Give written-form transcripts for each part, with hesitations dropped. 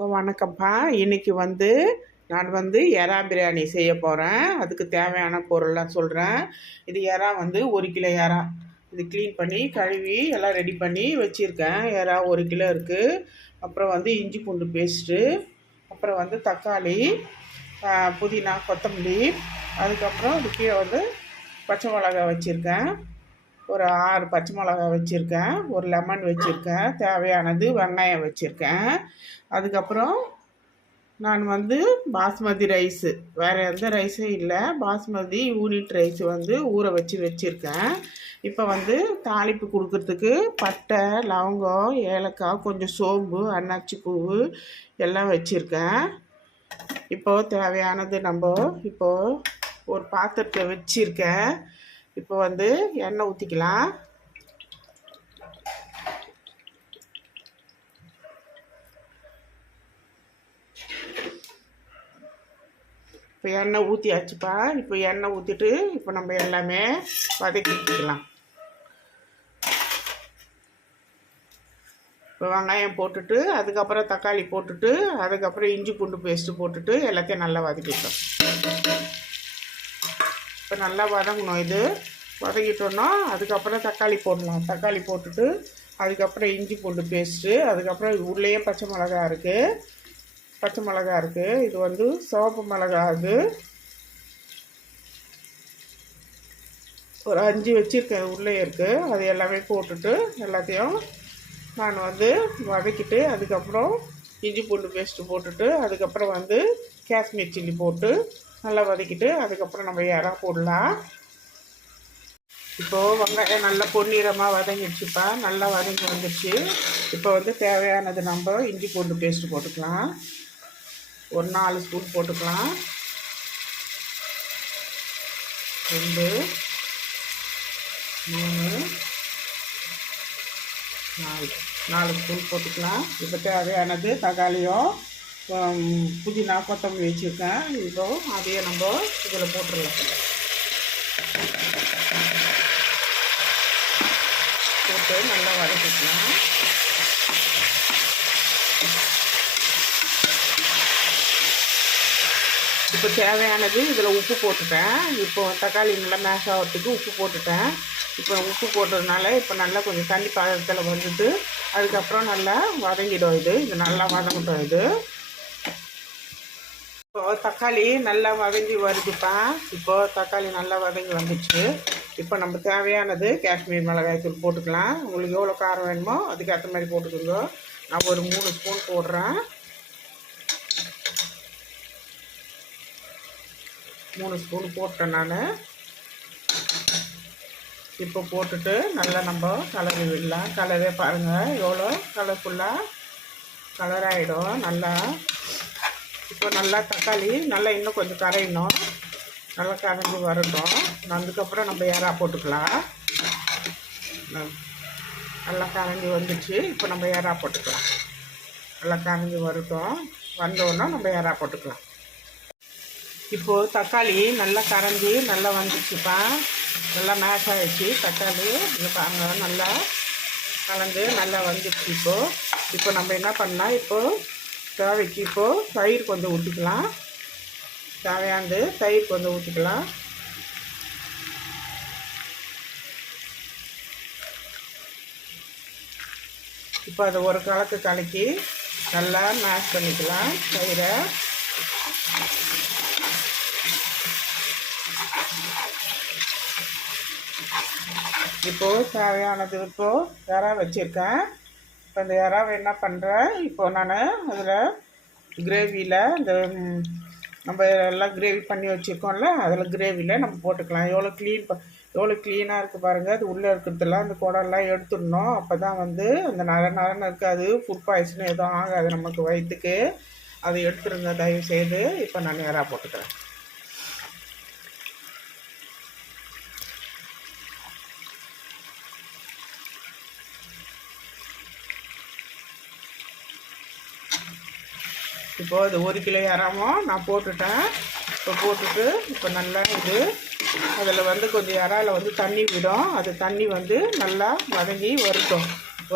வணக்கம்ப்பா. இன்னைக்கு நான் எறா பிரியாணி செய்ய போகிறேன். அதுக்கு தேவையான பொருள்லாம் சொல்கிறேன். இது எறா 1 கிலோ எறா. இது க்ளீன் பண்ணி கழுவி எல்லாம் ரெடி பண்ணி வச்சுருக்கேன். எறா 1 கிலோ இருக்குது. அப்புறம் இஞ்சி பூண்டு பேஸ்ட்டு, அப்புறம் தக்காளி, புதினா, கொத்தமல்லி, அதுக்கப்புறம் அது கீழே பச்சை மிளகாய் வச்சுருக்கேன். ஒரு 6 பச்சை மிளகாய் வச்சுருக்கேன். ஒரு லெமன் வச்சுருக்கேன். தேவையானது வெங்காயம் வச்சுருக்கேன். அதுக்கப்புறம் நான் பாஸ்மதி ரைஸு, வேறு எந்த ரைஸும் இல்லை, பாஸ்மதி யூனிட் ரைஸ் ஊற வச்சுருக்கேன். இப்போ தாளிப்பு கொடுக்கறதுக்கு பட்டை, லவங்கம், ஏலக்காய், கொஞ்சம் சோம்பு, அன்னாச்சி பூவு எல்லாம் வச்சுருக்கேன். இப்போது தேவையானது இப்போது ஒரு பாத்திரத்தை வச்சுருக்கேன். இப்போ எண்ணெய் ஊற்றிக்கலாம். இப்போ எண்ணெய் ஊற்றியாச்சுப்பா. இப்போ எண்ணெய் ஊற்றிட்டு இப்போ நம்ம எல்லாமே வதக்கிக்கலாம். இப்போ வெங்காயம் போட்டுட்டு, அதுக்கப்புறம் தக்காளி போட்டுட்டு, அதுக்கப்புறம் இஞ்சி பூண்டு பேஸ்ட்டு போட்டுட்டு எல்லாத்தையும் நல்லா வதக்கிட்டோம். இப்போ நல்லா வதங்கணும். இது வதக்கிட்டோன்னா அதுக்கப்புறம் தக்காளி போடலாம். தக்காளி போட்டுட்டு அதுக்கப்புறம் இஞ்சி பூண்டு பேஸ்ட்டு, அதுக்கப்புறம் உள்ளேயே பச்சை மிளகா இருக்குது. இது சிவப்பு மிளகா. அது ஒரு 5 வச்சுருக்கேன், உள்ளே இருக்குது. அது எல்லாமே போட்டுட்டு எல்லாத்தையும் நான் வதக்கிட்டு, அதுக்கப்புறம் இஞ்சி பூண்டு பேஸ்ட்டு போட்டுட்டு, அதுக்கப்புறம் காஷ்மீர் சில்லி போட்டு நல்லா வதக்கிட்டு, அதுக்கப்புறம் நம்ம எறா போடலாம். இப்போது வெங்காயம் நல்லா பொன்னிறமாக வதங்கிடுச்சுப்பா. நல்லா வதங்கி வந்துடுச்சு. இப்போ தேவையானது நம்ம இஞ்சி பூண்டு பேஸ்ட்டு போட்டுக்கலாம். ஒரு 4 ஸ்பூன் போட்டுக்கலாம். 2, 3, 4 ஸ்பூன் போட்டுக்கலாம். இப்போ தேவையானது தக்காளியும் புதினா, கொத்தமல்லி வச்சுருக்கேன். இப்போ அதையே நம்ம இதில் போட்டுடலாம். போட்டு நல்லா வதக்கிக்கலாம். இப்போ தேவையானது இதில் உப்பு போட்டுட்டேன். இப்போ தக்காளி நல்லா மேஷ் ஆகிறதுக்கு உப்பு போட்டுட்டேன். இப்போ உப்பு போட்டதுனால இப்போ நல்லா கொஞ்சம் தண்ணி பதத்தில் அதுக்கப்புறம் நல்லா வதங்கிடும். இது நல்லா வதங்கட்டும். இப்போது தக்காளி நல்லா வதங்கி வருதுப்பா. இப்போது தக்காளி நல்லா வதங்கி வந்துச்சு. இப்போ நம்ம தேவையானது காஷ்மீர் மிளகாய் தூள் போட்டுக்கலாம். உங்களுக்கு எவ்வளோ காரம் வேணுமோ அதுக்கேற்ற மாதிரி போட்டுக்கோங்க. நான் ஒரு 3 ஸ்பூன் போடுறேன். 3 ஸ்பூன் போட்டேன் நான். இப்போ போட்டுட்டு நல்லா நம்ம கலரி விடலாம். கலரே பாருங்கள் எவ்வளோ கலர்ஃபுல்லாக கலராகிடும் நல்லா. இப்போ நல்லா தக்காளி நல்லா இன்னும் கொஞ்சம் கரையணும். நல்லா கரைஞ்சி வரட்டும். அதுக்கப்புறம் நம்ம எறா போட்டுக்கலாம். நல்லா கரைஞ்சி வந்துச்சு. இப்போ நம்ம எறா போட்டுக்கலாம். நல்லா கரைஞ்சி வரட்டும். வந்தோன்னா நம்ம எறா போட்டுக்கலாம். இப்போது தக்காளி நல்லா கரைஞ்சி நல்லா வந்துச்சுப்பா. நல்லா மேஷ் ஆகிடுச்சு தக்காளி. இங்கே பாருங்க நல்லா கலந்து நல்லா வந்துடுச்சு. இப்போ நம்ம என்ன பண்ணலாம், இப்போது தேவைக்கு இப்போது தயிர் கொஞ்சம் ஊற்றிக்கலாம். தேவையானது தயிர் கொஞ்சம் ஊற்றிக்கலாம். இப்போ அதை ஒரு கலக்கி நல்லா மேஷ் பண்ணிக்கலாம் தயிரை. இப்போது தேவையானது இப்போது எறா வச்சுருக்கேன். இப்போ இந்த எறாவை என்ன பண்ணுறேன், இப்போது நான் அதில் கிரேவியில் இந்த நம்ம எல்லாம் கிரேவி பண்ணி வச்சுருக்கோம்ல, அதில் கிரேவியில் நம்ம போட்டுக்கலாம். எவ்வளோ க்ளீனாக இருக்குது பாருங்கள். அது உள்ளே இருக்கிறதெல்லாம் அந்த குடம்லாம் எடுத்துடணும். அப்போ தான் அந்த நரன்னு இருக்காது. ஃபுட் பாய்சன் எதுவும் ஆகாது நமக்கு வயிற்றுக்கு. அதை எடுத்துருங்க தயவுசெய்து. இப்போ நான் எறா போட்டுக்கிறேன். இப்போது அது 1 கிலோ எறாவும் நான் போட்டுட்டேன். இப்போ போட்டுட்டு இப்போ நல்லா அதில் கொஞ்சம் எறாவில் தண்ணி விடும். அது தண்ணி நல்லா வதங்கி வரட்டும்.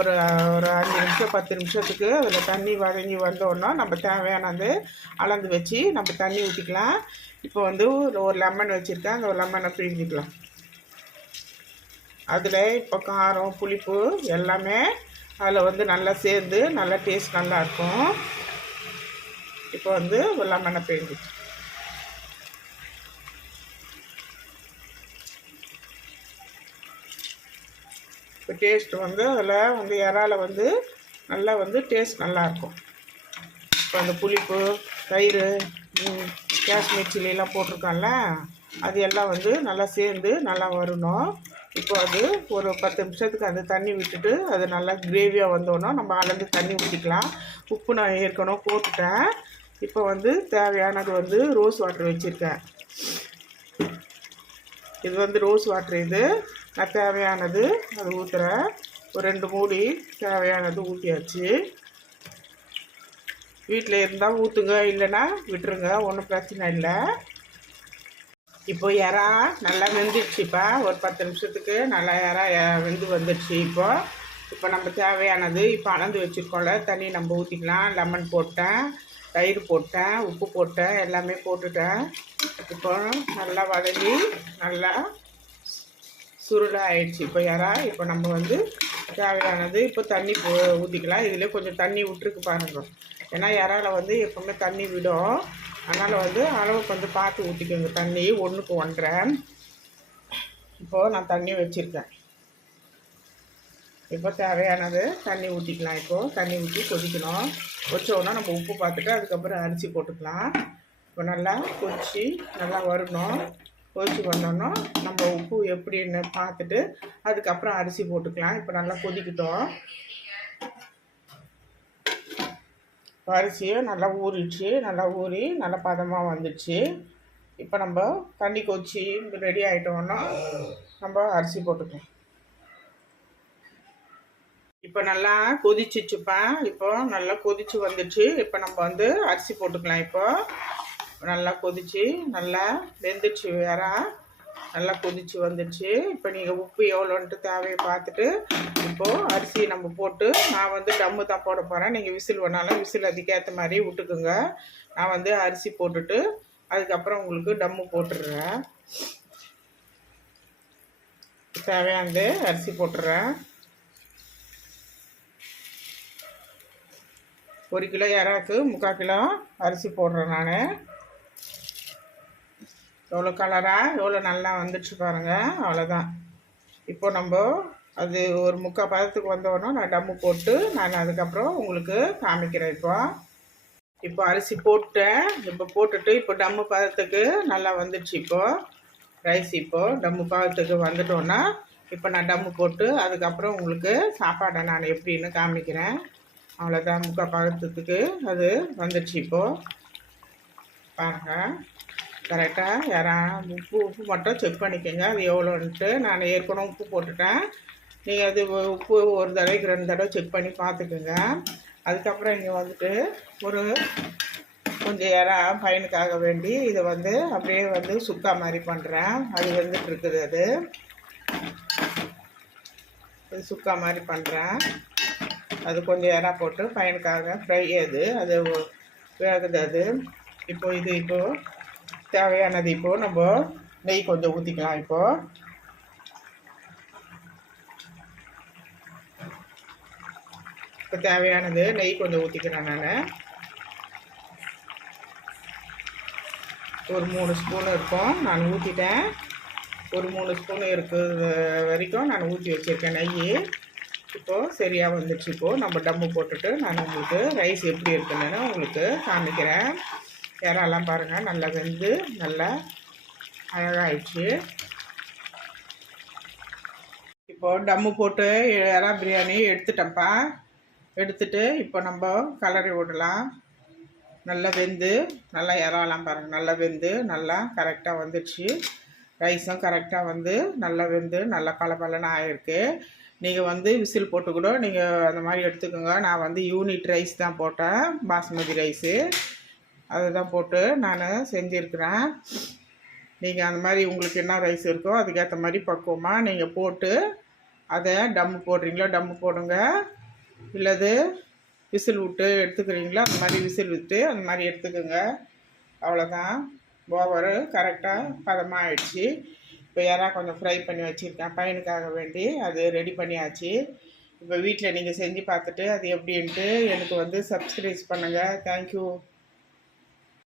ஒரு ஒரு 5 நிமிஷம் 10 நிமிஷத்துக்கு அதில் தண்ணி வதங்கி வந்தோன்னா நம்ம தேவையானது அளந்து வச்சு நம்ம தண்ணி ஊற்றிக்கலாம். இப்போ வந்து ஒரு லெமன் வச்சுருக்கேன், அந்த ஒரு லெமனை பிழிஞ்சிக்கலாம். அதில் இப்போ காரம் புளிப்பு எல்லாமே அதில் வந்து நல்லா சேர்ந்து நல்லா டேஸ்ட் நல்லாயிருக்கும். இப்போ வந்து ஒரு லெமனை பிழிஞ்சிச்சு. இப்போ டேஸ்ட் வந்து அதில் வந்து இறால வந்து நல்லா வந்து டேஸ்ட் நல்லாயிருக்கும். இப்போ அந்த புளிப்பு தயிர் காஷ்மீர் சில்லிலாம் போட்டிருக்கோம்ல, அது எல்லாம் வந்து நல்லா சேர்ந்து நல்லா வரணும். இப்போ அது ஒரு 10 நிமிஷத்துக்கு அந்த தண்ணி விட்டுட்டு அது நல்லா கிரேவியாக வந்தோன்னா நம்ம அளந்து தண்ணி ஊற்றிக்கலாம். உப்பு நான் ஏற்கனவே போட்டுட்டேன். இப்போ வந்து தேவையானது வந்து ரோஸ் வாட்டர் வச்சுருக்கேன். இது வந்து ரோஸ் வாட்டர். இது நான் தேவையானது அது ஊற்றுறேன். ஒரு 2 மூடி தேவையானது ஊற்றியாச்சு. வீட்டில் இருந்தால் ஊற்றுங்க, இல்லைன்னா விட்டுருங்க, ஒன்றும் பிரச்சனை இல்லை. இப்போ இறா நல்லா வெந்துடுச்சுப்பா. ஒரு 10 நிமிஷத்துக்கு நல்லா இறா வெந்து வந்துடுச்சு. இப்போ நம்ம தேவையானது இப்போ அளந்து வச்சுருக்கோம்ல தண்ணி நம்ம ஊற்றிக்கலாம். லெமன் போட்டேன், தயிர் போட்டேன், உப்பு போட்டேன், எல்லாமே போட்டுட்டேன். இப்போ நல்லா வதங்கி நல்லா சுருளாக ஆயிடுச்சு இப்போ இறா. இப்போ நம்ம வந்து தேவையானது இப்போ தண்ணி ஊற்றிக்கலாம். இதில் கொஞ்சம் தண்ணி விட்டுருக்கு பாருங்க. ஏன்னா இறால வந்து எப்போவுமே தண்ணி விடும். அதனால் வந்து அளவுக்கு வந்து பார்த்து ஊற்றிக்கோங்க தண்ணி. 1க்கு 1.5. இப்போது நான் தண்ணி வச்சுருக்கேன். இப்போ தேவையானது தண்ணி ஊற்றிக்கலாம். இப்போது தண்ணி ஊற்றி கொதிக்கணும். கொதிச்சோன்னா நம்ம உப்பு பார்த்துட்டு அதுக்கப்புறம் அரிசி போட்டுக்கலாம். இப்போ நல்லா கொதிச்சு நல்லா வரணும். கொதிச்சு வந்தோன்னா நம்ம உப்பு எப்படின்னு பார்த்துட்டு அதுக்கப்புறம் அரிசி போட்டுக்கலாம். இப்போ நல்லா கொதிக்கிட்டோம். அரிசியும் நல்லா ஊறிடுச்சு. நல்லா ஊறி நல்லா பதமாக வந்துடுச்சு. இப்போ நம்ம தண்ணி கொதிச்சு ரெடி ஆகிட்டோன்னா நம்ம அரிசி போட்டுக்கலாம். இப்போ நல்லா கொதிச்சிச்சுப்பா. இப்போ நல்லா கொதிச்சு வந்துடுச்சு. இப்போ நம்ம வந்து அரிசி போட்டுக்கலாம். இப்போ நல்லா கொதிச்சு நல்லா வெந்துடுச்சு. வேற நல்லா கொதிச்சு வந்துடுச்சு. இப்போ நீங்கள் உப்பு எவ்வளோன்ட்டு தேவையை பார்த்துட்டு இப்போது அரிசி நம்ம போட்டு, நான் வந்து டம்மு தான் போட போகிறேன். நீங்கள் விசில் வேணாலும் விசில் அதுக்கேற்ற மாதிரி விட்டுக்குங்க. நான் வந்து அரிசி போட்டுட்டு அதுக்கப்புறம் உங்களுக்கு டம்மு போட்டுடுறேன். தேவையானது அரிசி போட்டுடுறேன். 1 கிலோ இறாக்கு 3/4 கிலோ அரிசி போடுறேன் நான். எவ்வளோ கலராக எவ்வளோ நல்லா வந்துடுச்சு பாருங்கள். அவ்வளோதான். இப்போ நம்ம அது ஒரு 3/4 பதத்துக்கு வந்தோன்னா நான் டம்மு போட்டு நான் அதுக்கப்புறம் உங்களுக்கு காமிக்கிறேன். இப்போ அரிசி போட்டேன். இப்போ போட்டுட்டு இப்போ டம்மு பதத்துக்கு நல்லா வந்துடுச்சு. இப்போது ரைஸ் இப்போது டம்மு பதத்துக்கு வந்துட்டோன்னா இப்போ நான் டம்மு போட்டு அதுக்கப்புறம் உங்களுக்கு சாப்பாடை நான் எப்படின்னு காமிக்கிறேன். அவ்வளோதான். 3/4 பதத்துக்கு அது வந்துடுச்சு. இப்போது பாருங்கள் கரெக்டாக. உப்பு மட்டும் செக் பண்ணிக்கோங்க அது எவ்வளோன்ட்டு. நான் ஏற்கனவே உப்பு போட்டுட்டேன். நீங்கள் அது உப்பு ஒரு தடவைக்கு 2 தடவை செக் பண்ணி பார்த்துக்குங்க. அதுக்கப்புறம் இங்கே வந்துட்டு ஒரு கொஞ்சம் பையனுக்காக வேண்டி இதை வந்து அப்படியே வந்து சுக்கா மாதிரி பண்ணுறேன். அது வந்துட்டுருக்குது. அது சுக்கா மாதிரி பண்ணுறேன். அது கொஞ்சம் போட்டு பையனுக்காக ஃப்ரை அது வேகுது. அது இப்போது தேவையானது இப்போது நம்ம நெய் கொஞ்சம் ஊற்றிக்கலாம். இப்போ தேவையானது நெய் கொஞ்சம் ஊற்றிக்கிறேன். நான் ஒரு 3 ஸ்பூன் இருக்கும். நான் ஊற்றிட்டேன். ஒரு 3 ஸ்பூன் இருக்கிறது வரைக்கும் நான் ஊற்றி வச்சுருக்கேன் நெய். இப்போது சரியாக வந்துடுச்சு. இப்போது நம்ம டம்மு போட்டுட்டு நான் உங்களுக்கு ரைஸ் எப்படி இருக்குன்னு உங்களுக்கு காமிக்கிறேன். இறாலாம் பாருங்கள் நல்லா வெந்து நல்லா அழகாகிடுச்சு. இப்போது டம்மு போட்டு இறா பிரியாணி எடுத்துட்டேன்ப்பா. எடுத்துட்டு இப்போ நம்ம கலரி விடலாம். நல்லா வெந்து நல்லா இறாலாம் பாருங்கள் நல்லா வெந்து நல்லா கரெக்டாக வந்துடுச்சு. ரைஸும் கரெக்டாக வந்து நல்லா வெந்து நல்லா பலன்னு ஆகிருக்கு. நீங்கள் வந்து விசில் போட்டு கூட நீங்கள் அந்த மாதிரி எடுத்துக்கோங்க. நான் வந்து யூனிட் ரைஸ் தான் போட்டேன், பாஸ்மதி ரைஸு. அதை தான் போட்டு நான் செஞ்சுருக்கிறேன். நீங்கள் அந்த மாதிரி உங்களுக்கு என்ன ரைஸ் இருக்கோ அதுக்கேற்ற மாதிரி பக்குவமாக நீங்கள் போட்டு அதை டம்மு போடுறீங்களோ டம்மு போடுங்க, இல்லது விசில் விட்டு எடுத்துக்கிறீங்களோ அந்த மாதிரி விசில் விட்டு அந்த மாதிரி எடுத்துக்கோங்க. அவ்வளோதான். ஓவரு கரெக்டாக பதமாக ஆயிடுச்சு. இப்போ எறா கொஞ்சம் ஃப்ரை பண்ணி வச்சுருக்கேன் பையனுக்காக வேண்டி, அது ரெடி பண்ணியாச்சு. இப்போ வீட்டில் நீங்கள் செஞ்சு பார்த்துட்டு அது எப்படின்ட்டு எனக்கு வந்து சப்ஸ்கிரைப் பண்ணுங்கள். தேங்க்யூ.